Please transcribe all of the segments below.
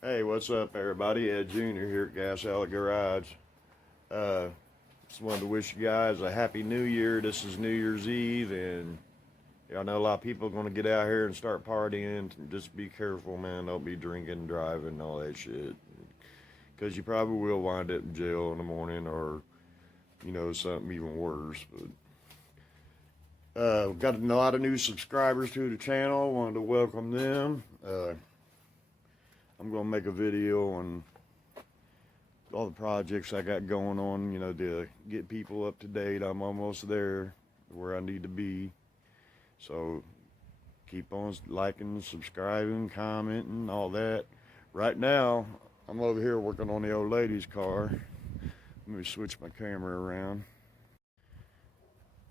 Hey, what's up, everybody? Ed Jr. here at Gas Alley Garage. Uh, just wanted to wish you guys a happy New Year. This is New Year's Eve, and I know a lot of people are going to get out here and start partying. Just be careful, man. Don't be drinking, driving, and all that shit. Because you probably will wind up in jail in the morning or, something even worse. But got a lot of new subscribers to the channel. Wanted to welcome them. I'm going to make a video on all the projects I got going on, to get people up to date. I'm almost there where I need to be. So keep on liking, subscribing, commenting, all that. Right now, I'm over here working on the old lady's car. Let me switch my camera around.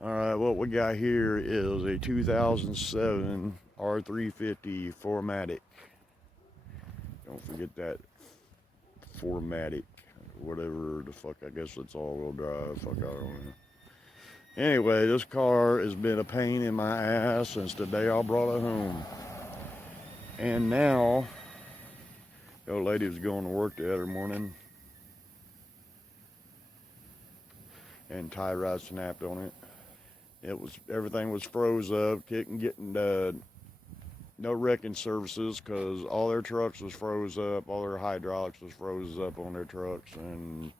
All right, what we got here is a 2007 R350 4MATIC. Don't forget that 4MATIC. Whatever the fuck, I guess it's all-wheel drive. Fuck, I don't know. Anyway, this car has been a pain in my ass since the day I brought it home. And now, the old lady was going to work the other morning, and tie rod snapped on it. Everything was froze up. Couldn't get no wrecking services because all their trucks was froze up. All their hydraulics was froze up on their trucks, and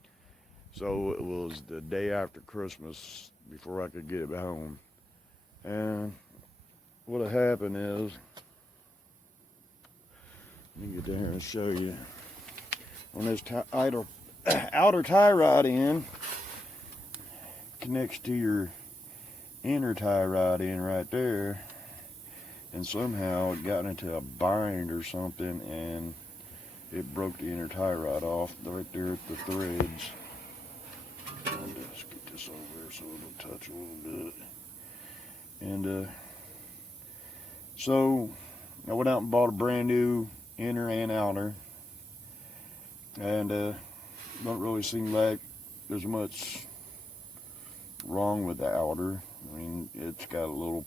so it was the day after Christmas before I could get it home. And what had happened is, let me get down here and show you. On this outer tie rod end connects to your inner tie rod end right there, and somehow it got into a bind or something, and it broke the inner tie rod off right there at the threads. Let's get this over so it'll touch a little bit. And so I went out and bought a brand new inner and outer, and don't really seem like there's much wrong with the outer. I mean, it's got a little,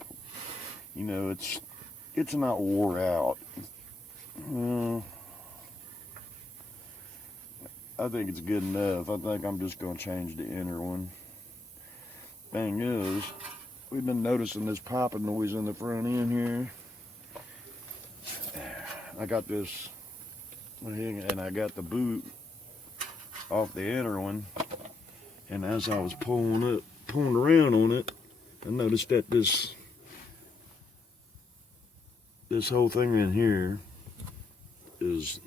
it's not wore out. I think it's good enough. I think I'm just going to change the inner one. Thing is, we've been noticing this popping noise in the front end here. I got this, and I got the boot off the inner one, and as I was pulling around on it, I noticed that this whole thing in here is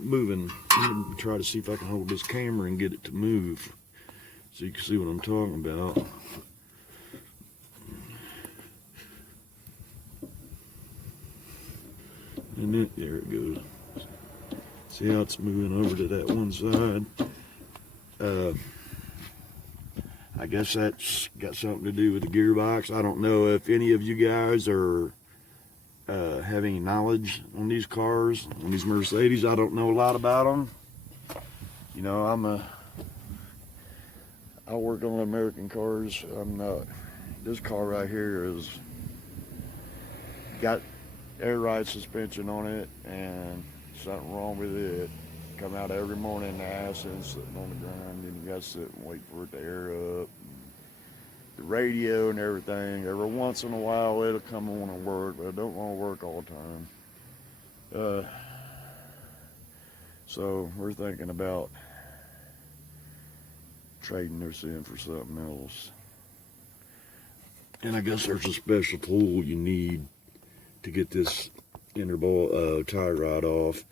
moving. I'm gonna try to see if I can hold this camera and get it to move so you can see what I'm talking about. And then, there it goes. See how it's moving over to that one side? I guess that's got something to do with the gearbox. I don't know if any of you guys are have any knowledge on these cars, on these Mercedes. I don't know a lot about them. I work on American cars. I'm not. This car right here is got air ride suspension on it, and something wrong with it. Come out every morning, the ass and sitting on the ground, and you got to sit and wait for it to air up. The radio and everything. Every once in a while, it'll come on and work, but it don't want to work all the time. So we're thinking about trading this in for something else. And I guess there's a special tool you need to get this inner tie rod off.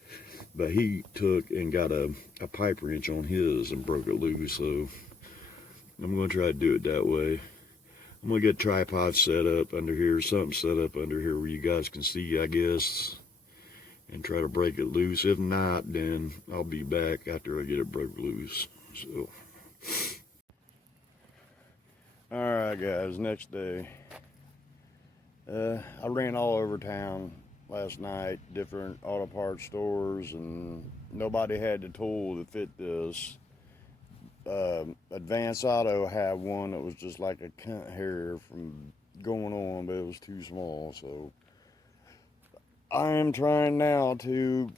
But he took and got a pipe wrench on his and broke it loose, so I'm going to try to do it that way. I'm going to get a tripod set up under here, something set up under here where you guys can see, I guess, and try to break it loose. If not, then I'll be back after I get it broke loose. So, alright guys, next day. I ran all over town last night, different auto parts stores, and nobody had the tool to fit this. Advance Auto had one that was just like a cunt hair from going on, but it was too small. So I am trying now to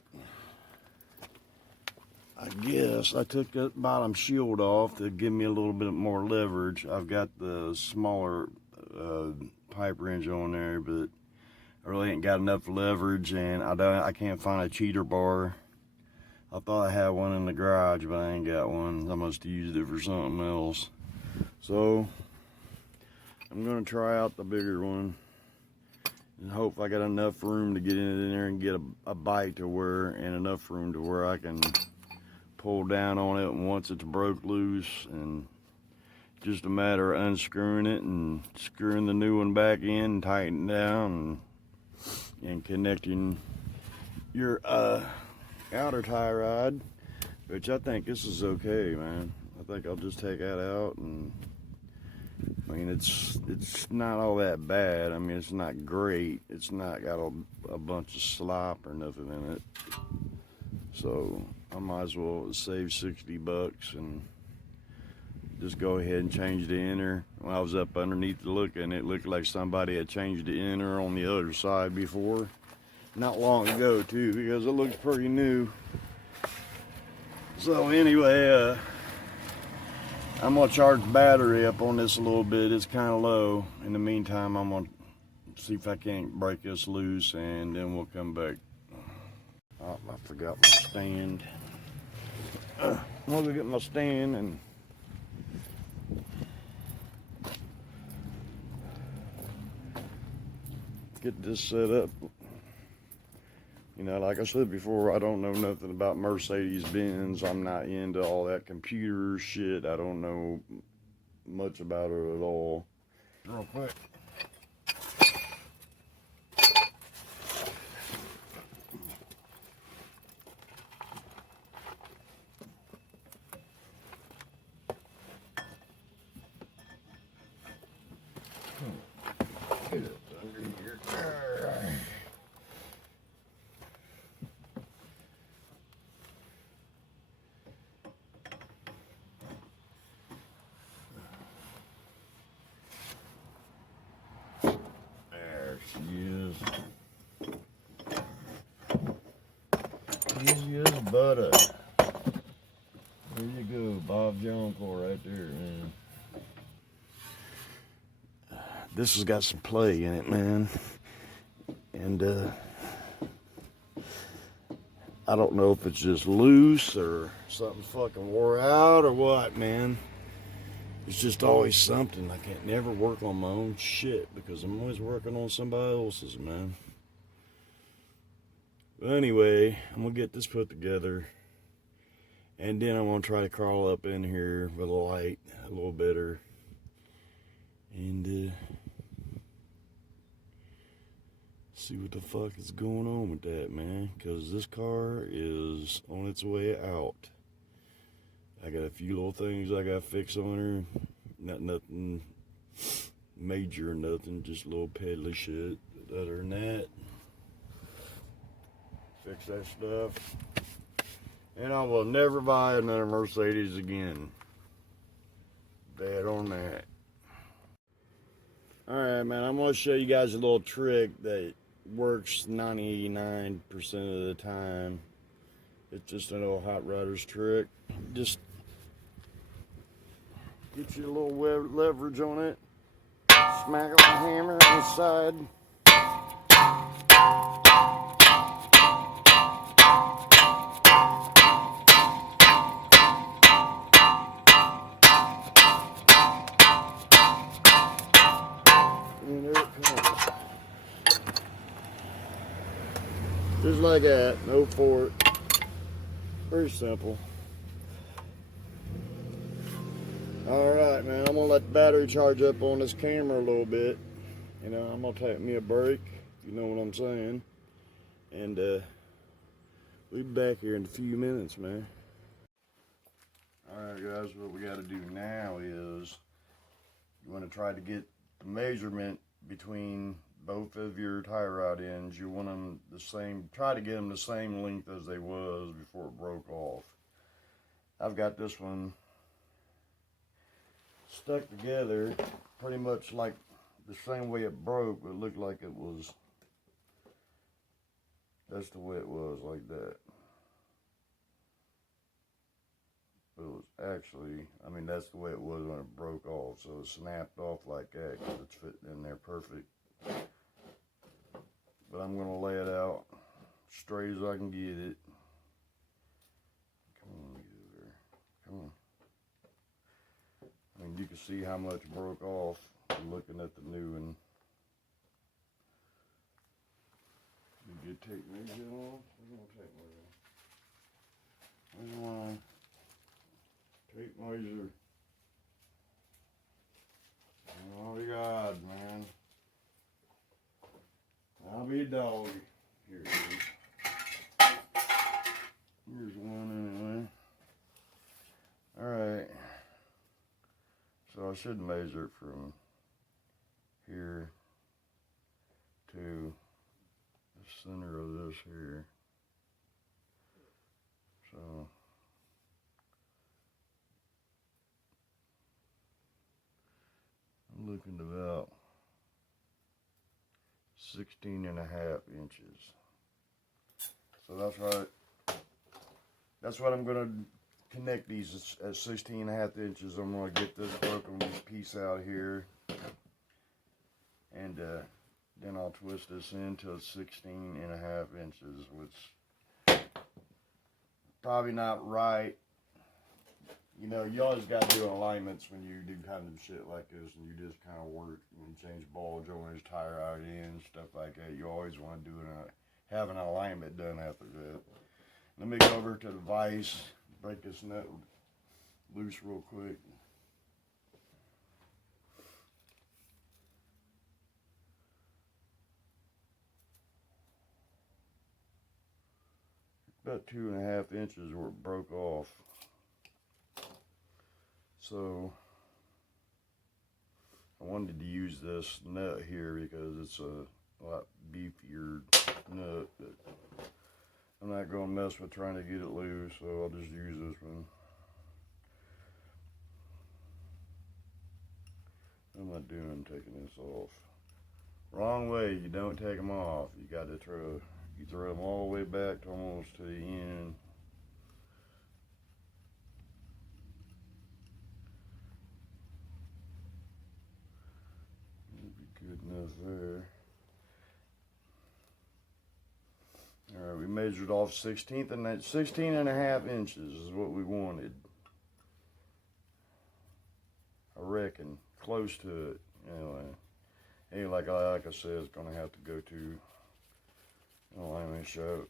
I guess I took that bottom shield off to give me a little bit more leverage. I've got the smaller pipe wrench on there, but I really ain't got enough leverage, and I can't find a cheater bar. I thought I had one in the garage, but I ain't got one. I must have used it for something else. So I'm gonna try out the bigger one and hope I got enough room to get in there and get a bite to where, and enough room to where I can pull down on it once it's broke loose, and just a matter of unscrewing it and screwing the new one back in and tighten down and connecting your outer tie rod, which I think this is okay, man. I think I'll just take that out, and I mean, it's not all that bad. I mean, it's not great. It's not got a bunch of slop or nothing in it. So I might as well save $60 and just go ahead and change the inner. When I was up underneath looking, it looked like somebody had changed the inner on the other side before. Not long ago too, because it looks pretty new. So anyway, I'm gonna charge the battery up on this a little bit. It's kind of low. In the meantime, I'm gonna see if I can't break this loose, and then we'll come back. Oh, I forgot my stand. I'm gonna get my stand and get this set up. You know, like I said before, I don't know nothing about Mercedes-Benz. I'm not into all that computer shit. I don't know much about it at all. Real quick. Get it under here. There she is. Easy as butter. There you go, Bob Joncore right there, man. This has got some play in it, man. And I don't know if it's just loose or something fucking wore out or what, man. It's just always something. I can't never work on my own shit because I'm always working on somebody else's, man. But anyway, I'm gonna get this put together, and then I'm gonna try to crawl up in here with a light a little better, and see what the fuck is going on with that, man. Because this car is on its way out. I got a few little things I got to fix on her. Nothing major, nothing, just a little peddly shit. But other than that, fix that stuff. And I will never buy another Mercedes again. Dead on that. Alright, man, I'm going to show you guys a little trick that works 99% of the time. It's just an old hot rodder's trick. Just get you a little leverage on it. Smack it with a hammer on the side. And there it comes. Just like that, no fork. Very simple. Alright, man, I'm gonna let the battery charge up on this camera a little bit. You know, I'm gonna take me a break, if you know what I'm saying. And we'll be back here in a few minutes, man. Alright guys, what we gotta do now is you wanna try to get the measurement between both of your tie rod ends. You want them the same, try to get them the same length as they was before it broke off. I've got this one stuck together pretty much like the same way it broke, but it looked like it was, that's the way it was, like that. actually, I mean, that's the way it was when it broke off. So it snapped off like that because it's fitting in there perfect. But I'm going to lay it out straight as I can get it. Come on, get over there. Come on. I mean, you can see how much broke off looking at the new one. You get tape measure off? We're going to take measure. Where's my tape measure? Oh, God, man. I'll be a dog. Here it is. Here's one anyway. Alright. So I should measure it from here to the center of this here. So I'm looking at about 16.5 inches. So that's right. That's what I'm gonna connect these at 16.5 inches. I'm gonna get this broken piece out here, and then I'll twist this into 16.5 inches, which probably not right. You know, you always got to do alignments when you do kind of shit like this, and you just kind of work and change ball joints, tire out ends, stuff like that. You always want to do have an alignment done after that. Let me go over to the vise, break this nut loose real quick. About 2.5 inches where it broke off. So I wanted to use this nut here because it's a lot beefier nut. But I'm not going to mess with trying to get it loose, so I'll just use this one. I'm not doing taking this off. Wrong way, you don't take them off. You got to throw them all the way back to almost to the end. Good enough there. All right, we measured off 16 and a half inches is what we wanted. I reckon close to it. Anyway, hey, like I said, it's gonna have to go to an alignment shop.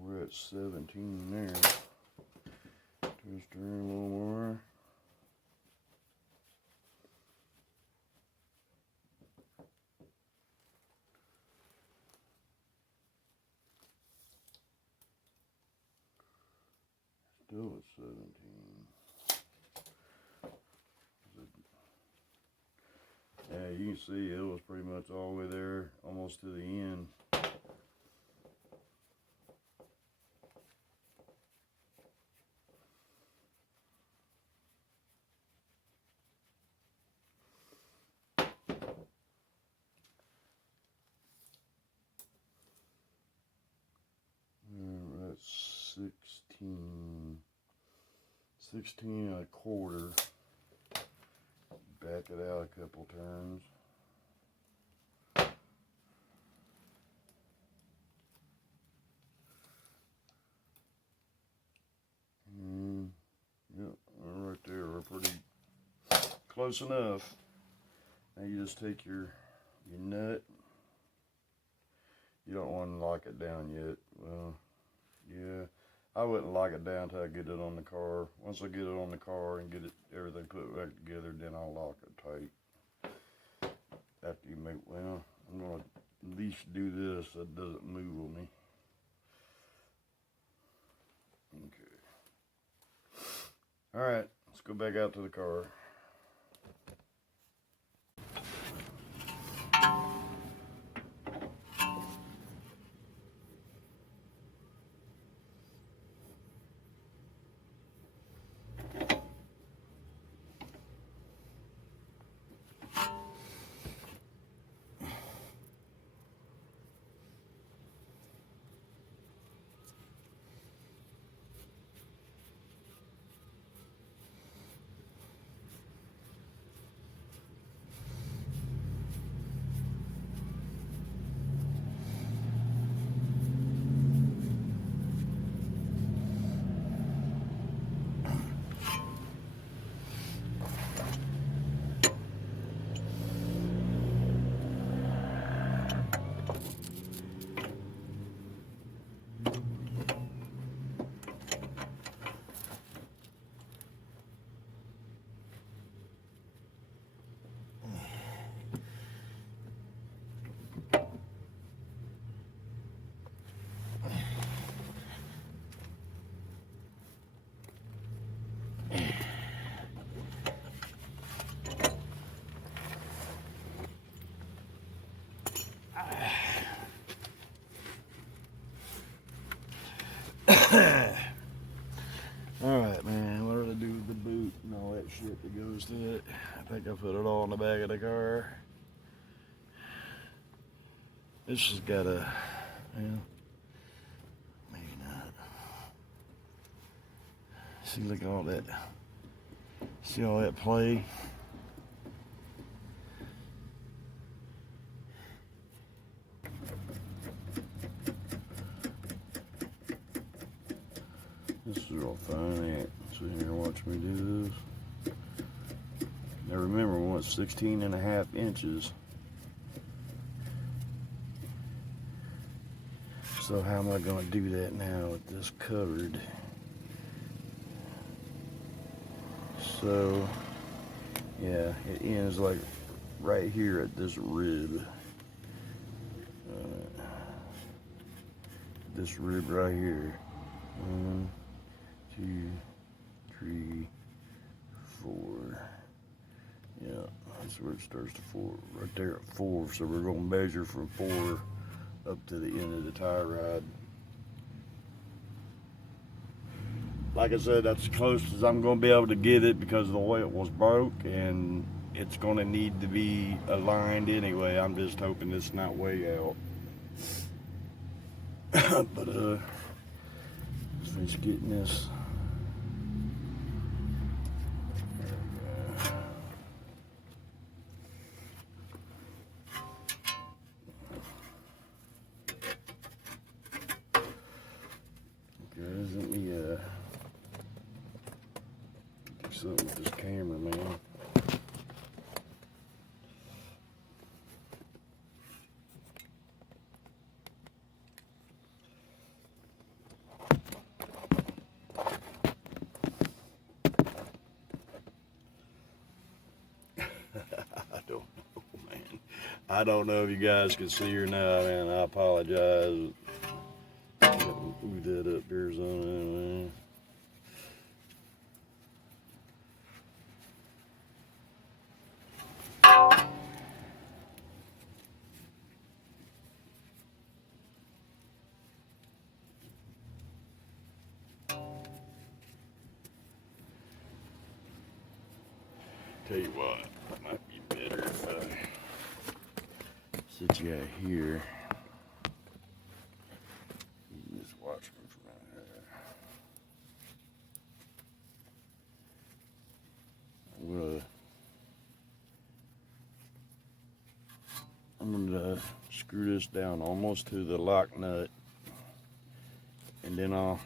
We're at 17 there. Twist her a little more. Still at 17. Yeah, you can see it was pretty much all the way there, almost to the end. That's 16 and a quarter. Back it out a couple turns. Yep, right there, we're pretty close enough. Now you just take your nut. You don't want to lock it down yet. Well, yeah, I wouldn't lock it down until I get it on the car. Once I get it on the car and get everything put back together, then I'll lock it tight. After you make, well, I'm gonna at least do this so it doesn't move on me. Okay. All right, let's go back out to the car. Alright, man, what do I do with the boot and all that shit that goes to it? I think I put it all in the back of the car. This has got a, well, maybe not. See, look at all that. See all that play? This is real fun. Sit here and watch me do this. Now remember, we want 16.5 inches. So how am I going to do that now with this covered? So, yeah, it ends like right here at this rib. This rib right here. 1, 2, 3, 4. Yeah, that's where it starts to 4. Right there at 4. So we're going to measure from 4 up to the end of the tie rod. Like I said, that's as close as I'm going to be able to get it because of the way it was broke, and it's going to need to be aligned anyway. I'm just hoping it's not way out. But let's finish getting this. Let me do something with this camera, man. I don't know, man. I don't know if you guys can see her now, man. I apologize. Move that up here, son. Tell you what, it might be better if I sit you out here. You just watch me from out here. I'm gonna screw this down almost to the lock nut, and then I'll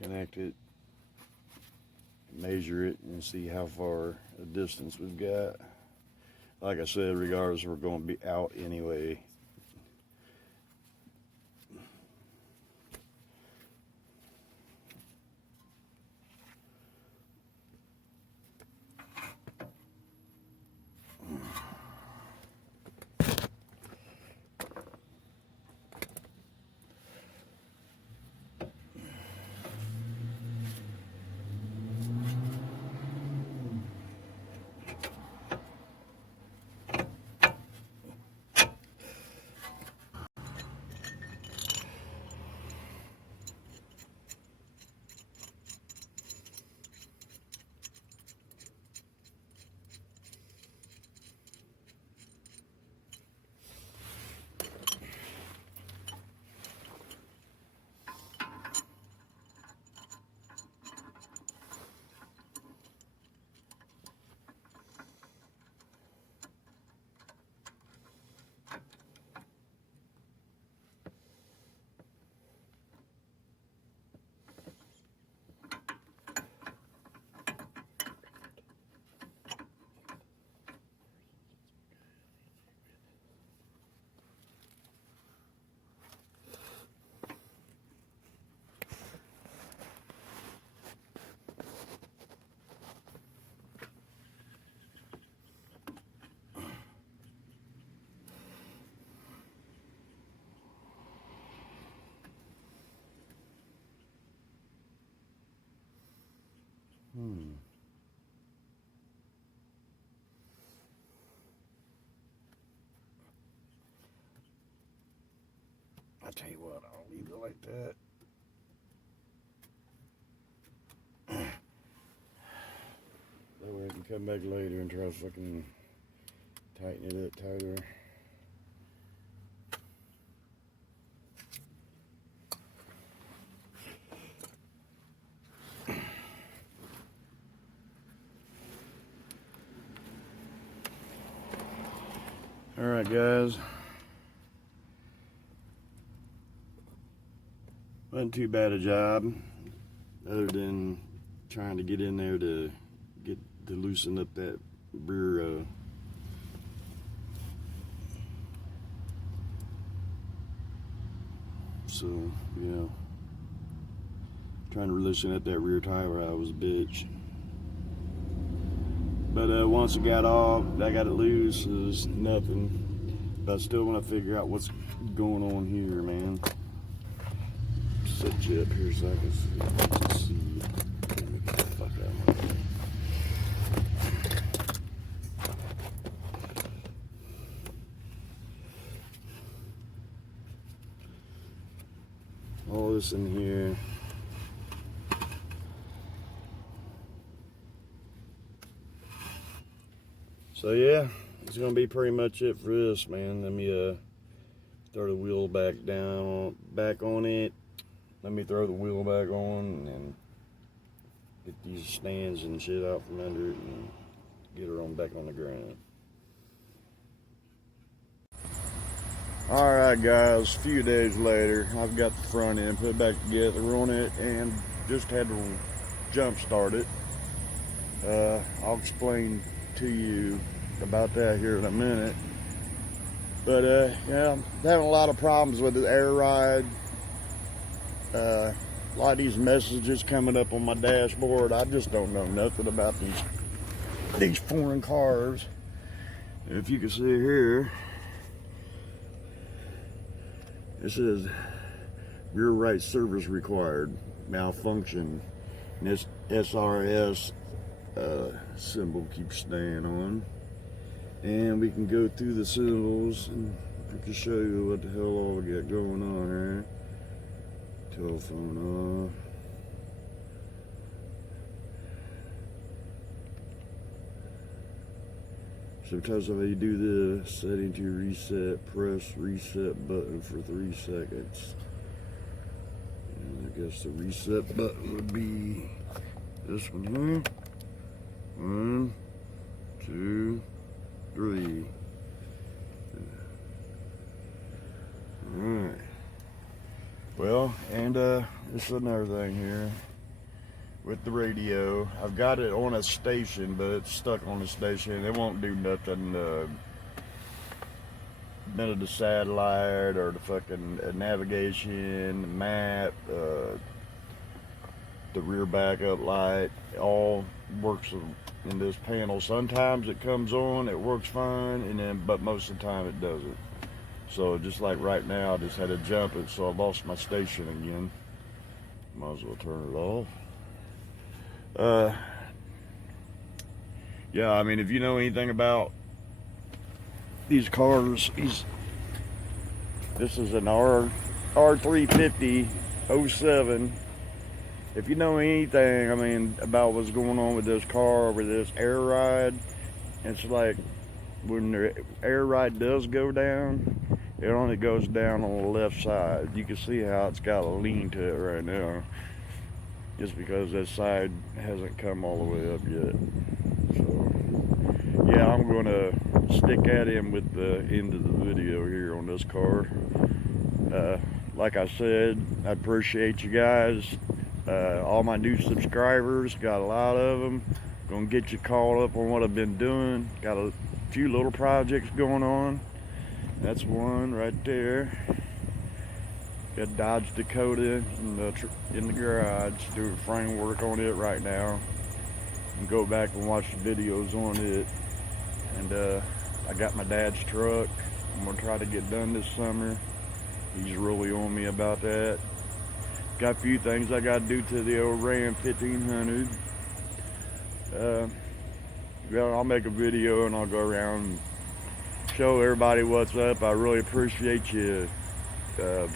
connect it, measure it, and see how far a distance we've got. Like I said, regardless, we're going to be out anyway. I tell you what, I'll leave it like that. come back later and try to fucking tighten it up tighter. Alright guys, wasn't too bad a job, other than trying to get in there to loosen up that rear so yeah, trying to loosen up that rear tire out was a bitch. But once it got off, I got it loose, it was nothing. But I still want to figure out what's going on here, man. Set you up here so I can see. Let me get the fuck out of my way. All this in here. So yeah, it's gonna be pretty much it for this, man. Let me throw the wheel back on it. Let me throw the wheel back on and get these stands and shit out from under it and get her on back on the ground. Alright guys, a few days later, I've got the front end put back together on it and just had to jump start it. I'll explain to you about that here in a minute. But yeah, I'm having a lot of problems with the air ride. A lot of these messages coming up on my dashboard. I just don't know nothing about these foreign cars. If you can see here, it says rear right service required, malfunction, and this SRS symbol keeps staying on. And we can go through the symbols and I can show you what the hell all we got going on here. Telephone off. Sometimes if you do this, setting to reset, press reset button for 3 seconds. And I guess the reset button would be this one here. 1, 2, 3. Alright. Well, and this is another thing here with the radio. I've got it on a station, but it's stuck on the station. It won't do nothing. None of the satellite or the fucking navigation, the map, the rear backup light, it all works in this panel. Sometimes it comes on, it works fine, but most of the time it doesn't. So just like right now, I just had to jump it, so I lost my station again. Might as well turn it off. Yeah, I mean, if you know anything about these cars, this is an R350 07. If you know anything, I mean, about what's going on with this car, with this air ride, it's like when the air ride does go down, it only goes down on the left side. You can see how it's got a lean to it right now, just because that side hasn't come all the way up yet. So yeah, I'm gonna stick at him with the end of the video here on this car. Like I said, I appreciate you guys. All my new subscribers, got a lot of them. Gonna get you caught up on what I've been doing. Got a few little projects going on. That's one right there. Got Dodge Dakota in the garage, doing framework on it right now. You can go back and watch the videos on it. And I got my dad's truck. I'm gonna try to get done this summer. He's really on me about that. Got a few things I gotta do to the old Ram 1500. Well, I'll make a video and I'll go around and show everybody what's up. I really appreciate you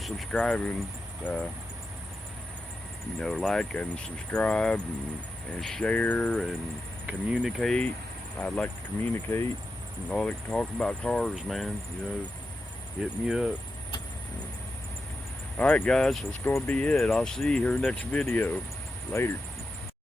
subscribing. You know, like and subscribe and share and communicate. I'd like to communicate. And I like to talk about cars, man. You know, hit me up. All right, guys, that's going to be it. I'll see you here next video. Later.